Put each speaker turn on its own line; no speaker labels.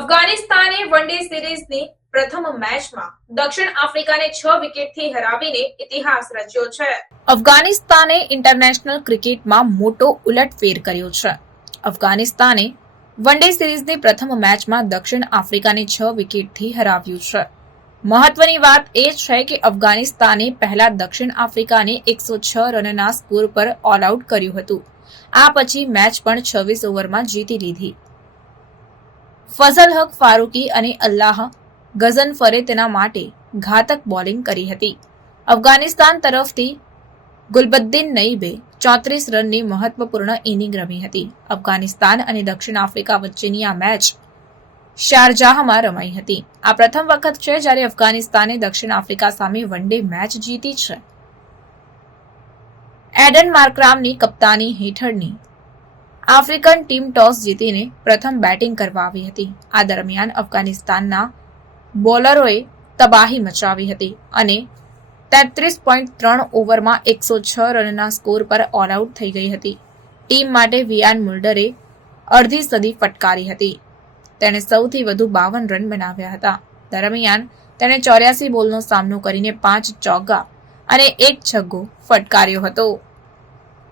અફઘાનિસ્તાને one day સિરીઝની પ્રથમ મેચમાં દક્ષિણ આફ્રિકાને છ વિકેટથી હરાવીને ઇતિહાસ રચ્યો છે. અફઘાનિસ્તાને ઇન્ટરનેશનલ ક્રિકેટમાં મોટો ઉલટફેર કર્યો છે. અફઘાનિસ્તાને વન ડે સિરીઝની પ્રથમ મેચમાં દક્ષિણ આફ્રિકાને છ વિકેટથી હરાવ્યું છે. મહત્વની વાત એ છે કે અફઘાનિસ્તાને પહેલા દક્ષિણ આફ્રિકાને એકસો છ રનના સ્કોર પર ઓલ આઉટ કર્યું હતું. આ પછી મેચ પણ છવ્વીસ ઓવરમાં જીતી લીધી. ફઝલ હક ફારૂકી અને અલ્લાહ ગઝનફરે તેના માટે ઘાતક બોલિંગ કરી હતી. અફઘાનિસ્તાન તરફથી ગુલબદ્દીન નઈબે ચોત્રીસ રનની મહત્વપૂર્ણ ઇનિંગ રમી હતી. અફઘાનિસ્તાન અને દક્ષિણ આફ્રિકા વચ્ચેની આ મેચ શારજાહમાં રમાઈ હતી. આ પ્રથમ વખત છે જ્યારે અફઘાનિસ્તાને દક્ષિણ આફ્રિકા સામે વન ડે મેચ જીતી છે. એડન માર્ક્રામની કપ્તાની હેઠળની આફ્રિકન ટીમ ટોસ જીતીને પ્રથમ બેટિંગ કરવા આવી હતી. આ દરમિયાન અફઘાનિસ્તાનના બોલરોએ તબાહી મચાવી હતી અને તેત્રીસ પોઈન્ટ ત્રણ ઓવરમાં એકસો છ રનના સ્કોર પર ઓલ આઉટ થઈ ગઈ હતી. ટીમ માટે વિયાન મુલ્ડરે અડધી સદી ફટકારી હતી. તેણે સૌથી વધુ બાવન રન બનાવ્યા હતા. દરમિયાન તેણે ચોર્યાસી બોલનો સામનો કરીને પાંચ ચોગ્ગા અને એક છગ્ગો ફટકાર્યો હતો.